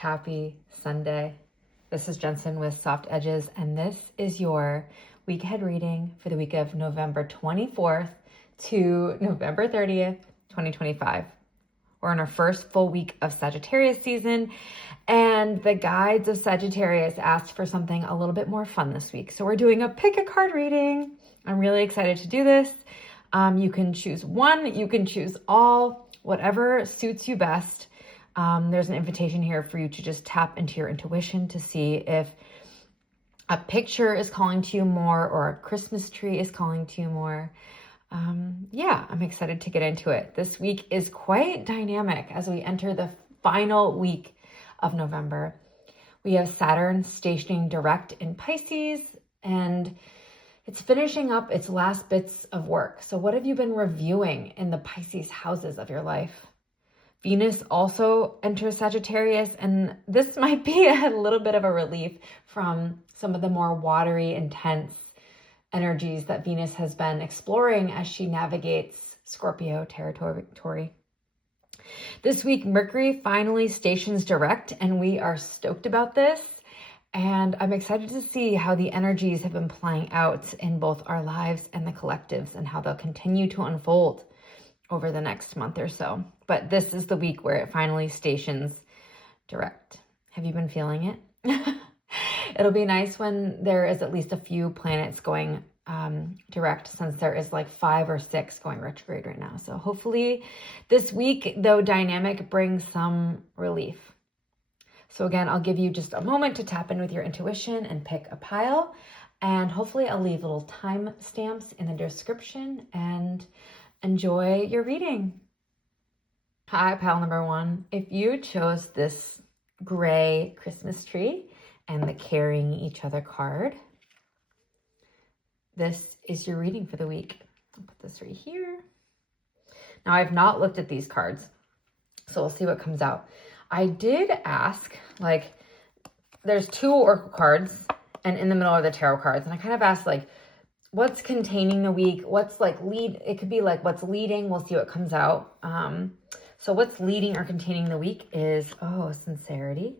Happy Sunday. This is Jensen with Soft Edges, and this is your week ahead reading for the week of November 24th to November 30th, 2025. We're in our first full week of Sagittarius season, and the guides of Sagittarius asked for something a little bit more fun this week. So we're doing a pick a card reading. I'm really excited to do this. You can choose one, you can choose all, whatever suits you best. There's an invitation here for you to just tap into your intuition to see if a picture is calling to you more or a Christmas tree is calling to you more. Yeah, I'm excited to get into it. This week is quite dynamic as we enter the final week of November. We have Saturn stationing direct in Pisces, and it's finishing up its last bits of work. So what have you been reviewing in the Pisces houses of your life? Venus also enters Sagittarius, and this might be a little bit of a relief from some of the more watery, intense energies that Venus has been exploring as she navigates Scorpio territory. This week, Mercury finally stations direct, and we are stoked about this. And I'm excited to see how the energies have been playing out in both our lives and the collectives and how they'll continue to unfold over the next month or so. But this is the week where it finally stations direct. Have you been feeling it? It'll be nice when there is at least a few planets going direct, since there is like 5 or 6 going retrograde right now. So hopefully this week, though dynamic, brings some relief. So again, I'll give you just a moment to tap in with your intuition and pick a pile. And hopefully I'll leave little time stamps in the description, and enjoy your reading. Hi, pile number 1. If you chose this gray Christmas tree and the carrying each other card, this is your reading for the week. I'll put this right here. Now, I've not looked at these cards, so we'll see what comes out. I did ask, like, there's 2 oracle cards, and in the middle are the tarot cards, and I kind of asked, like, what's containing the week? What's like lead? It could be like what's leading. We'll see what comes out. So what's leading or containing the week is, sincerity.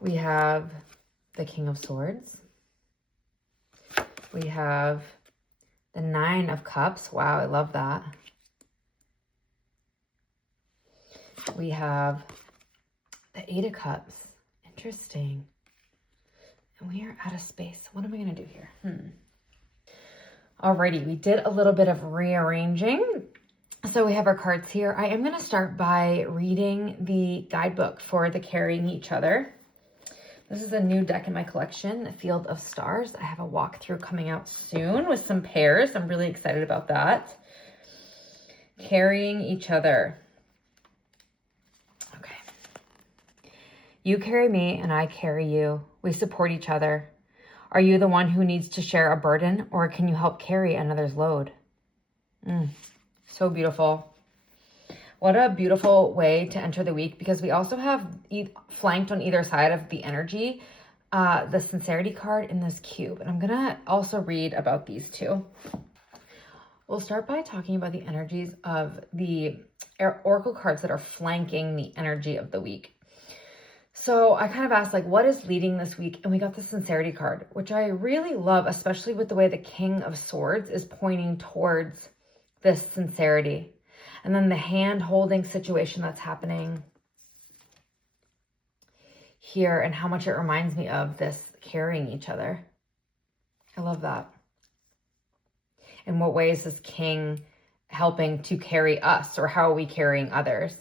We have the King of Swords. We have the 9 of Cups. Wow, I love that. We have the 8 of Cups. Interesting. And we are out of space. What am I going to do here? Alrighty, we did a little bit of rearranging. So we have our cards here. I am going to start by reading the guidebook for the Carrying Each Other. This is a new deck in my collection, the Field of Stars. I have a walkthrough coming out soon with some pairs. I'm really excited about that. Carrying Each Other. Okay. You carry me and I carry you. We support each other. Are you the one who needs to share a burden, or can you help carry another's load? So beautiful. What a beautiful way to enter the week, because we also have flanked on either side of the energy, the sincerity card in this cube. And I'm going to also read about these 2. We'll start by talking about the energies of the oracle cards that are flanking the energy of the week. So I kind of asked, like, what is leading this week? And we got the sincerity card, which I really love, especially with the way the King of Swords is pointing towards this sincerity. And then the hand holding situation that's happening here, and how much it reminds me of this carrying each other. I love that. In what ways is King helping to carry us, or how are we carrying others?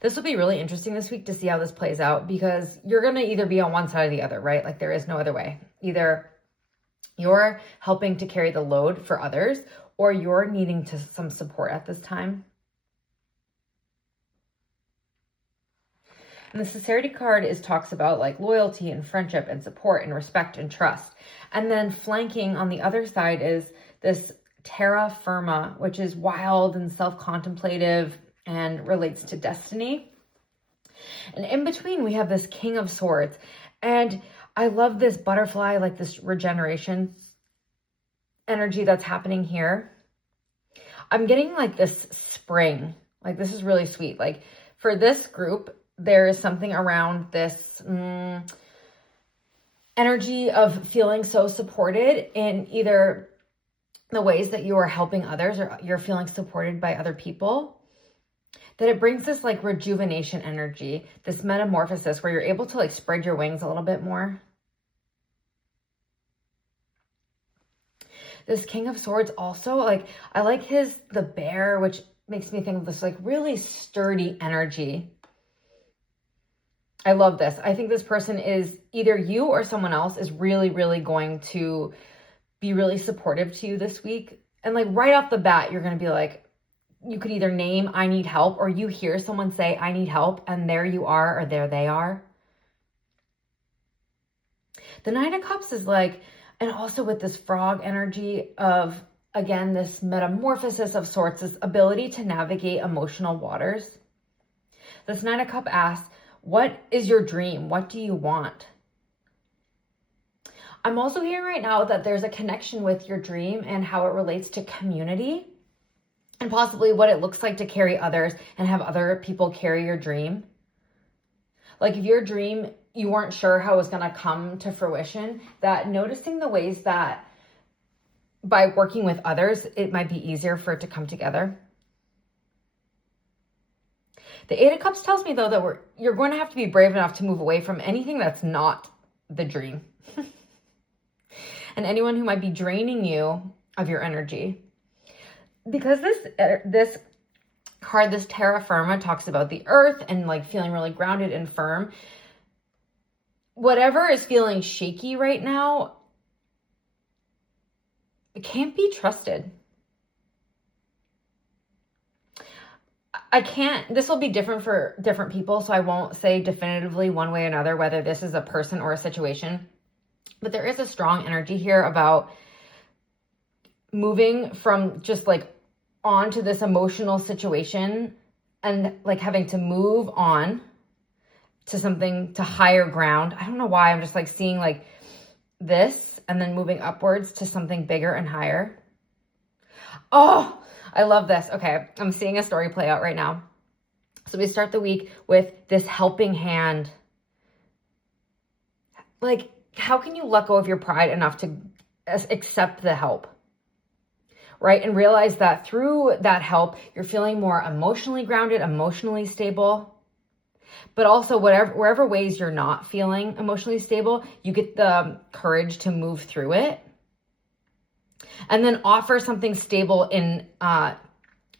This will be really interesting this week to see how this plays out, because you're going to either be on one side or the other, right? Like, there is no other way. Either you're helping to carry the load for others, or you're needing some support at this time. And the sincerity card talks about like loyalty and friendship and support and respect and trust. And then flanking on the other side is this terra firma, which is wild and self-contemplative and relates to destiny. And in between, we have this King of Swords. And I love this butterfly, like this regeneration energy that's happening here. I'm getting like this spring Like, this is really sweet. Like, for this group, there is something around this energy of feeling so supported in either the ways that you are helping others or you're feeling supported by other people, that it brings this like rejuvenation energy, this metamorphosis where you're able to like spread your wings a little bit more. This King of Swords also, like, I like the bear, which makes me think of this like really sturdy energy. I love this. I think this person is either you or someone else is really, really going to be really supportive to you this week. And like right off the bat, you're going to be like, you could either name, I need help, or you hear someone say, I need help, and there you are, or there they are. The Nine of Cups is like, and also with this frog energy of, again, this metamorphosis of sorts, this ability to navigate emotional waters. This Nine of Cups asks, what is your dream? What do you want? I'm also hearing right now that there's a connection with your dream and how it relates to community and possibly what it looks like to carry others and have other people carry your dream. Like if your dream, you weren't sure how it was going to come to fruition, that noticing the ways that by working with others, it might be easier for it to come together. The Eight of Cups tells me, though, that you're going to have to be brave enough to move away from anything that's not the dream. And anyone who might be draining you of your energy. Because this card, this terra firma, talks about the earth and like feeling really grounded and firm. Whatever is feeling shaky right now, it can't be trusted. This will be different for different people, so I won't say definitively one way or another whether this is a person or a situation. But there is a strong energy here about moving from just like onto this emotional situation and like having to move on to something, to higher ground. I don't know why, I'm just like seeing like this and then moving upwards to something bigger and higher. Oh, I love this. Okay, I'm seeing a story play out right now. So we start the week with this helping hand. Like, how can you let go of your pride enough to accept the help? Right? And realize that through that help, you're feeling more emotionally grounded, emotionally stable. But also wherever ways you're not feeling emotionally stable, you get the courage to move through it. And then offer something stable in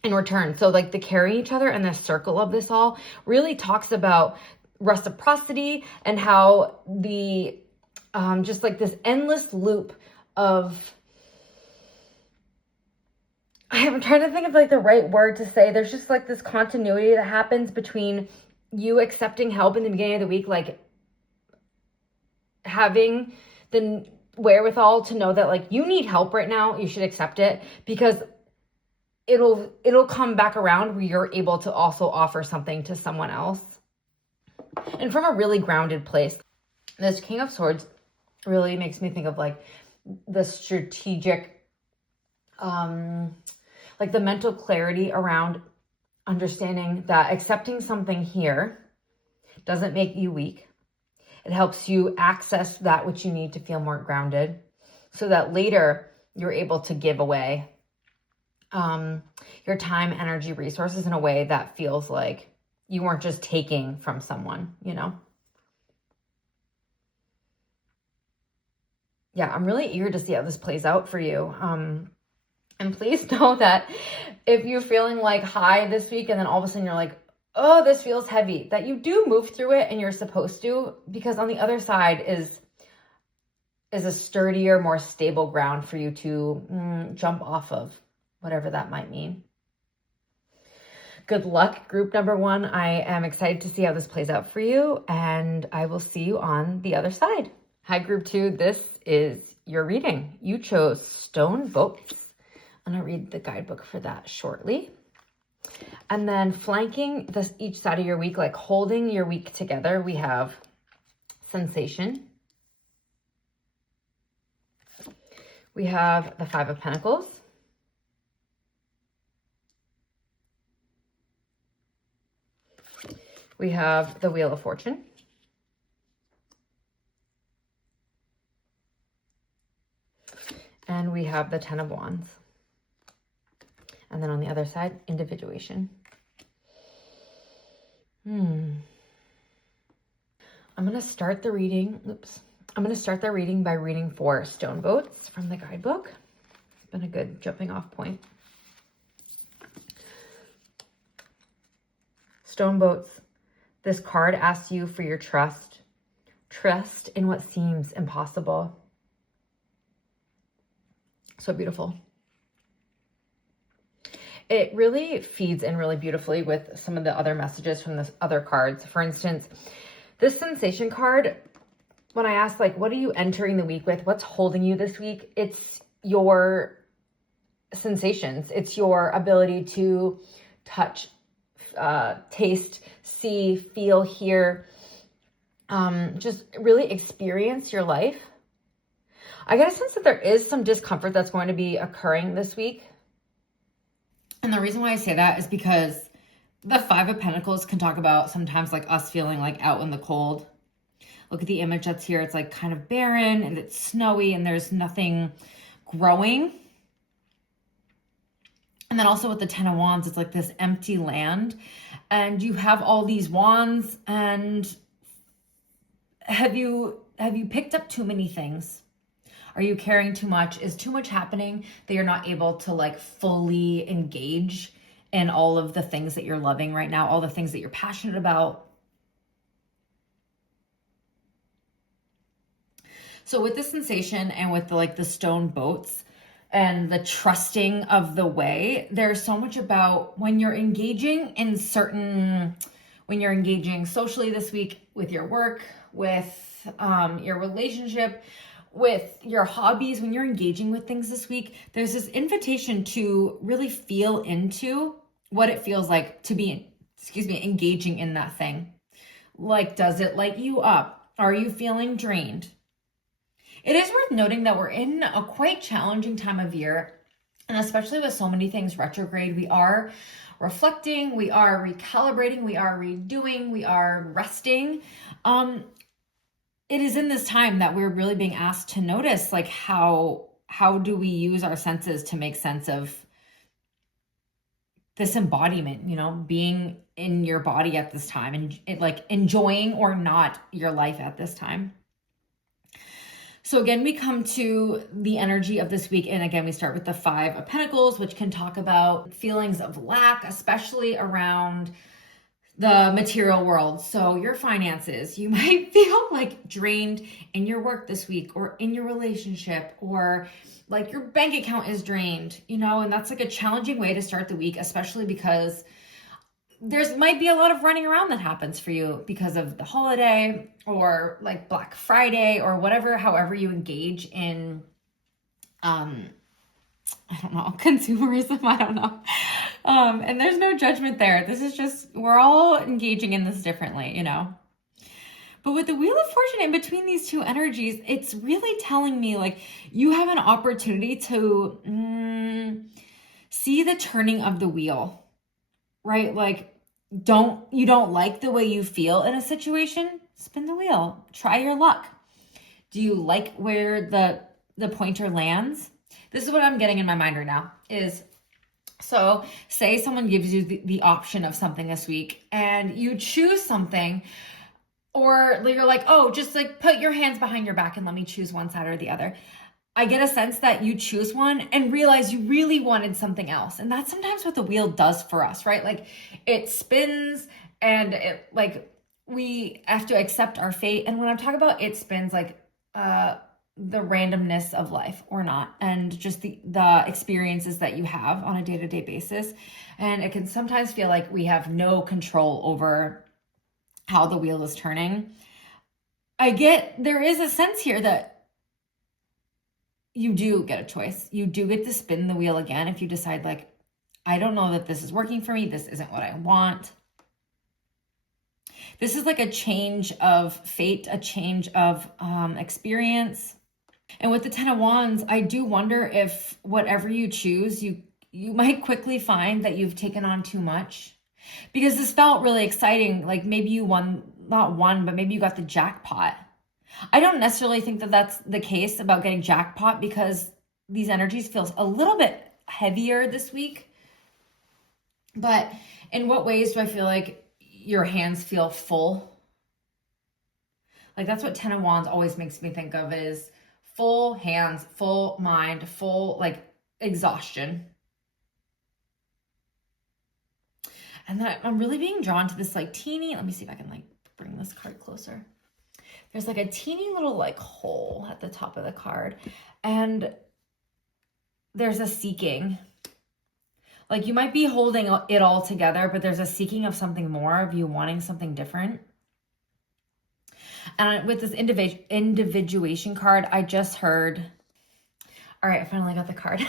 return. So like the carrying each other and the circle of this all really talks about reciprocity and how the just like this endless loop of, I'm trying to think of like the right word to say. There's just like this continuity that happens between you accepting help in the beginning of the week, like having the wherewithal to know that like you need help right now, you should accept it, because it'll come back around where you're able to also offer something to someone else. And from a really grounded place, this King of Swords really makes me think of like the strategic, like the mental clarity around understanding that accepting something here doesn't make you weak. It helps you access that which you need to feel more grounded so that later you're able to give away your time, energy, resources in a way that feels like you weren't just taking from someone, you know? Yeah, I'm really eager to see how this plays out for you. And please know that if you're feeling like high this week and then all of a sudden you're like, oh, this feels heavy, that you do move through it and you're supposed to, because on the other side is a sturdier, more stable ground for you to jump off of, whatever that might mean. Good luck, group number one. I am excited to see how this plays out for you, and I will see you on the other side. Hi, group two. This is your reading. You chose Stone Boats. I'm going to read the guidebook for that shortly. And then flanking each side of your week, like holding your week together, we have Sensation. We have the Five of Pentacles. We have the Wheel of Fortune. And we have the Ten of Wands. And then on the other side, individuation. I'm going to start the reading. I'm going to start the reading by reading 4 stone boats from the guidebook. It's been a good jumping off point. Stone boats. This card asks you for your trust. Trust in what seems impossible. So beautiful. It really feeds in really beautifully with some of the other messages from the other cards. For instance, this sensation card, when I ask, like, what are you entering the week with? What's holding you this week? It's your sensations. It's your ability to touch, taste, see, feel, hear, just really experience your life. I get a sense that there is some discomfort that's going to be occurring this week. And the reason why I say that is because the 5 of Pentacles can talk about sometimes like us feeling like out in the cold. Look at the image that's here. It's like kind of barren and it's snowy and there's nothing growing. And then also with the 10 of Wands, it's like this empty land and you have all these wands, and have you picked up too many things? Are you carrying too much? Is too much happening that you're not able to like fully engage in all of the things that you're loving right now, all the things that you're passionate about? So with the sensation and with the stone boats and the trusting of the way, there's so much about when you're engaging socially this week with your work, with your relationship, with your hobbies, when you're engaging with things this week, there's this invitation to really feel into what it feels like to be, engaging in that thing. Like, does it light you up? Are you feeling drained? It is worth noting that we're in a quite challenging time of year, and especially with so many things retrograde, we are reflecting, we are recalibrating, we are redoing, we are resting. It is in this time that we're really being asked to notice, like, how do we use our senses to make sense of this embodiment, being in your body at this time and enjoying or not your life at this time. So again, we come to the energy of this week. And again, we start with the 5 of Pentacles, which can talk about feelings of lack, especially around the material world. So your finances, you might feel like drained in your work this week or in your relationship, or like your bank account is drained, and that's like a challenging way to start the week, especially because there's might be a lot of running around that happens for you because of the holiday or like Black Friday or whatever, however you engage in, I don't know, consumerism, I don't know. And there's no judgment there. This is just, we're all engaging in this differently, But with the Wheel of Fortune in between these two energies, it's really telling me like you have an opportunity to see the turning of the wheel, right? Like, you don't like the way you feel in a situation? Spin the wheel. Try your luck. Do you like where the pointer lands? This is what I'm getting in my mind right now is, so say someone gives you the option of something this week and you choose something, or you're like, oh, just like put your hands behind your back and let me choose one side or the other. I get a sense that you choose one and realize you really wanted something else. And that's sometimes what the wheel does for us, right? Like it spins and we have to accept our fate. And when I'm talking about it spins, like the randomness of life or not, and just the experiences that you have on a day-to-day basis. And it can sometimes feel like we have no control over how the wheel is turning. There is a sense here that you do get a choice. You do get to spin the wheel again if you decide like, I don't know that this is working for me. This isn't what I want. This is like a change of fate, a change of experience. And with the 10 of Wands, I do wonder if whatever you choose, you might quickly find that you've taken on too much. Because this felt really exciting. Like maybe you won, not won, but maybe you got the jackpot. I don't necessarily think that that's the case about getting jackpot, because these energies feel a little bit heavier this week. But in what ways do I feel like your hands feel full? Like that's what 10 of Wands always makes me think of, is full hands, full mind, full like exhaustion. And then I'm really being drawn to this like teeny, let me see if I can like bring this card closer. There's like a teeny little like hole at the top of the card, and there's a seeking. Like you might be holding it all together, but there's a seeking of something more, of you wanting something different. And with this individuation card, I just heard, all right, I finally got the card.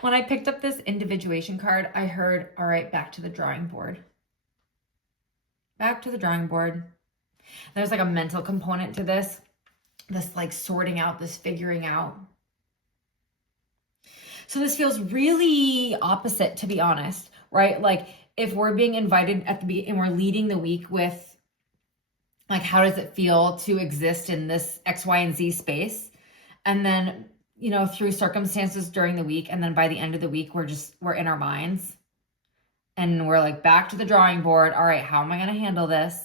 When I picked up this individuation card, I heard, all right, back to the drawing board. Back to the drawing board. There's like a mental component to this like sorting out, this figuring out. So this feels really opposite, to be honest, right? Like if we're being invited at the beginning and we're leading the week with like, how does it feel to exist in this X, Y, and Z space? And then, you know, through circumstances during the week, and then by the end of the week, we're in our minds and we're like back to the drawing board. All right, how am I going to handle this?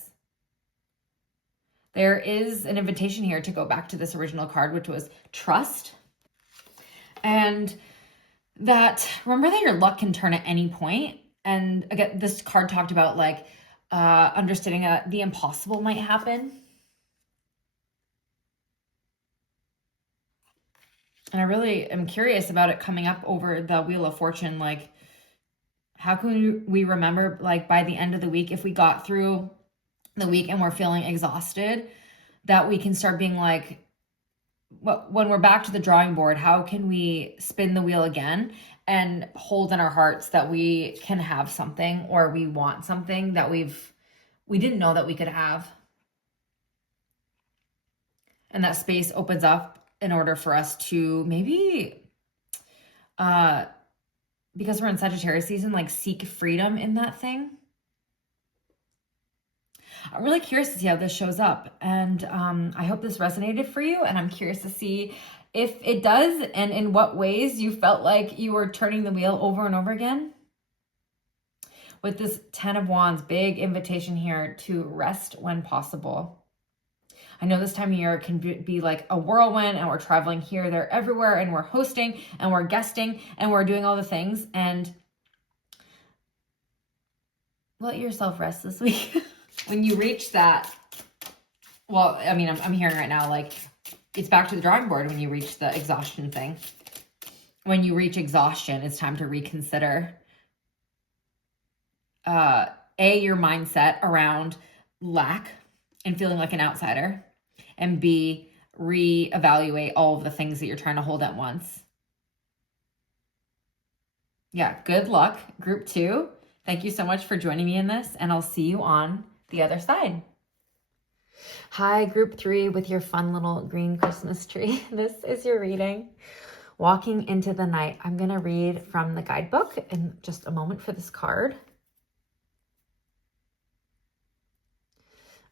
There is an invitation here to go back to this original card, which was trust. And that, remember that your luck can turn at any point. And again, this card talked about like understanding that the impossible might happen. And I really am curious about it coming up over the Wheel of Fortune. Like, how can we remember, like, by the end of the week, if we got through the week and we're feeling exhausted, that we can start being like, when we're back to the drawing board, how can we spin the wheel again and hold in our hearts that we can have something, or we want something that we didn't know that we could have. And that space opens up in order for us to maybe, because we're in Sagittarius season, like seek freedom in that thing. I'm really curious to see how this shows up. And I hope this resonated for you. And I'm curious to see if it does, and in what ways you felt like you were turning the wheel over and over again. With this 10 of Wands, big invitation here to rest when possible. I know this time of year can be like a whirlwind, and we're traveling here, there, everywhere, and we're hosting, and we're guesting, and we're doing all the things. And let yourself rest this week. When you reach that, well, I mean, I'm hearing right now, like, it's back to the drawing board when you reach the exhaustion thing. When you reach exhaustion, it's time to reconsider your mindset around lack and feeling like an outsider, and B, reevaluate all of the things that you're trying to hold at once. Yeah, good luck, group 2. Thank you so much for joining me in this, and I'll see you on the other side. Hi, group 3 with your fun little green Christmas tree. This is your reading. Walking into the night. I'm going to read from the guidebook in just a moment for this card.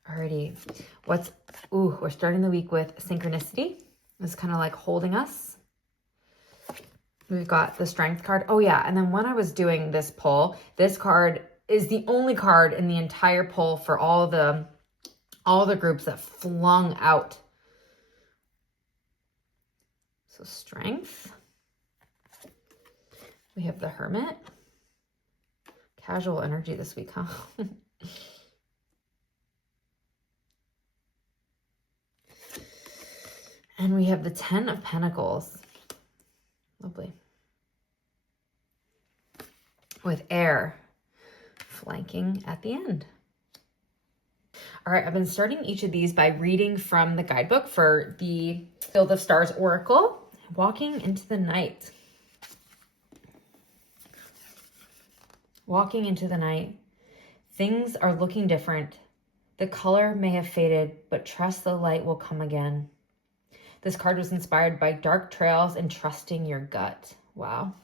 Alrighty, we're starting the week with synchronicity. It's kind of like holding us. We've got the strength card. Oh yeah, and then when I was doing this pull, this card is the only card in the entire pull for all the groups that flung out. So strength. We have the Hermit. Casual energy this week, huh? And we have the 10 of Pentacles. Lovely. With air flanking at the end. All right, I've been starting each of these by reading from the guidebook for the Field of Stars Oracle. Walking into the night. Walking into the night. Things are looking different. The color may have faded, but trust the light will come again. This card was inspired by dark trails and trusting your gut. Wow.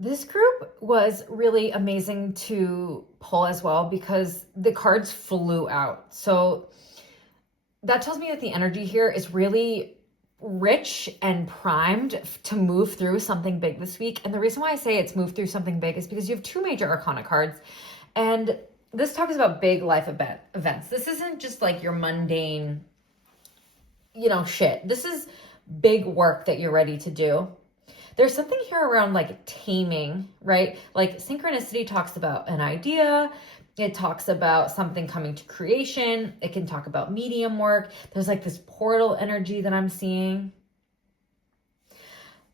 This group was really amazing to pull as well because the cards flew out. So that tells me that the energy here is really rich and primed to move through something big this week. And the reason why I say it's moved through something big is because you have two major arcana cards. And this talks about big life events. This isn't just like your mundane, shit. This is big work that you're ready to do. There's something here around like taming, right? Like synchronicity talks about an idea. It talks about something coming to creation. It can talk about medium work. There's like this portal energy that I'm seeing.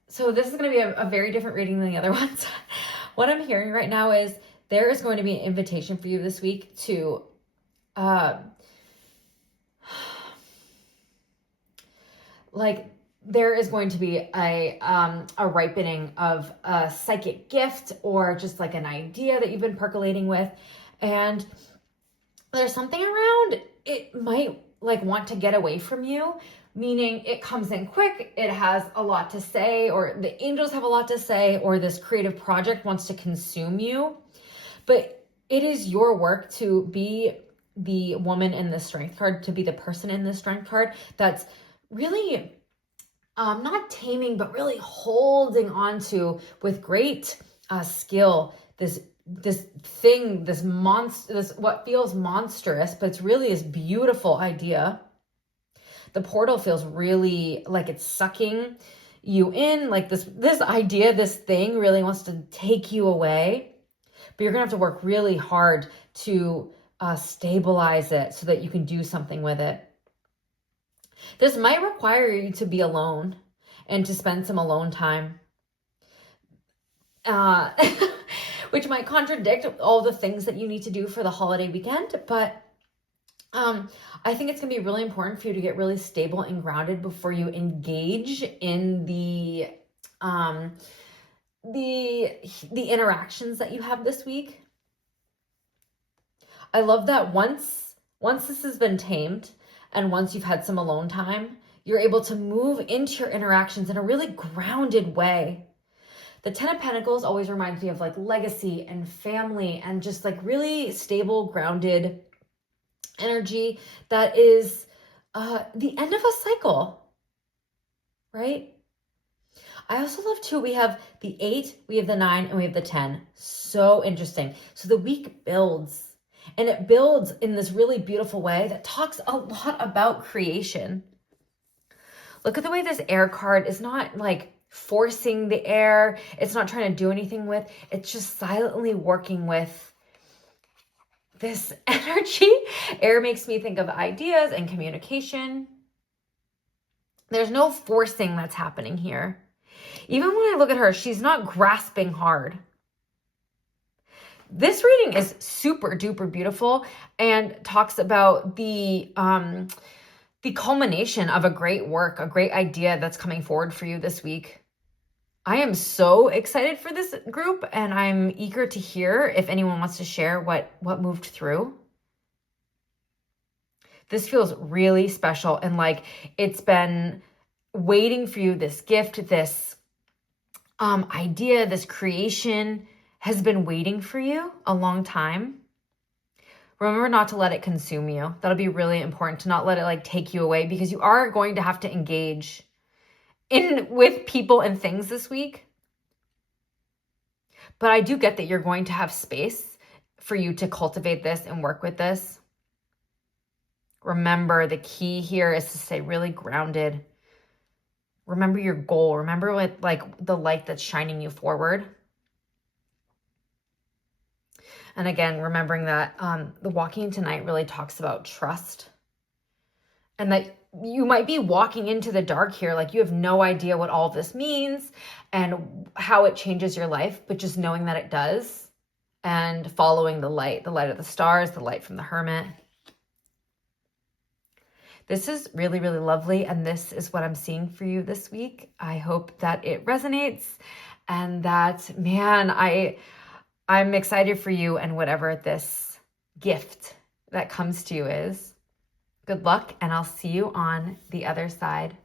So this is going to be a very different reading than the other ones. What I'm hearing right now is there is going to be an invitation for you this week to there is going to be a ripening of a psychic gift or just like an idea that you've been percolating with. And there's something around it might like want to get away from you, meaning it comes in quick, it has a lot to say, or the angels have a lot to say, or this creative project wants to consume you. But it is your work to be the woman in the strength card, to be the person in the strength card that's really not taming, but really holding on to with great skill this thing, this what feels monstrous, but it's really this beautiful idea. The portal feels really like it's sucking you in, like this idea, this thing really wants to take you away, but you're gonna have to work really hard to stabilize it so that you can do something with it. This might require you to be alone and to spend some alone time, which might contradict all the things that you need to do for the holiday weekend. But I think it's going to be really important for you to get really stable and grounded before you engage in the interactions that you have this week. I love that once this has been tamed, and once you've had some alone time, you're able to move into your interactions in a really grounded way. The Ten of Pentacles always reminds me of like legacy and family and just like really stable, grounded energy that is the end of a cycle, right? I also love too, we have the 8, we have the 9, and we have the 10. So interesting. So the week builds. And it builds in this really beautiful way that talks a lot about creation. Look at the way this air card is not like forcing the air. It's not trying to do anything with. It's just silently working with this energy. Air makes me think of ideas and communication. There's no forcing that's happening here. Even when I look at her, she's not grasping hard. This reading is super duper beautiful and talks about the culmination of a great work, a great idea that's coming forward for you this week. I am so excited for this group, and I'm eager to hear if anyone wants to share what moved through. This feels really special, and like it's been waiting for you. This gift, this idea, this creation has been waiting for you a long time. Remember not to let it consume you. That'll be really important, to not let it like take you away, because you are going to have to engage with people and things this week. But I do get that you're going to have space for you to cultivate this and work with this. Remember, the key here is to stay really grounded. Remember your goal. Remember what like the light that's shining you forward. And again, remembering that the walking tonight really talks about trust, and that you might be walking into the dark here, like you have no idea what all this means and how it changes your life, but just knowing that it does and following the light of the stars, the light from the Hermit. This is really, really lovely, and this is what I'm seeing for you this week. I hope that it resonates, and that, man, I'm excited for you and whatever this gift that comes to you is. Good luck, and I'll see you on the other side.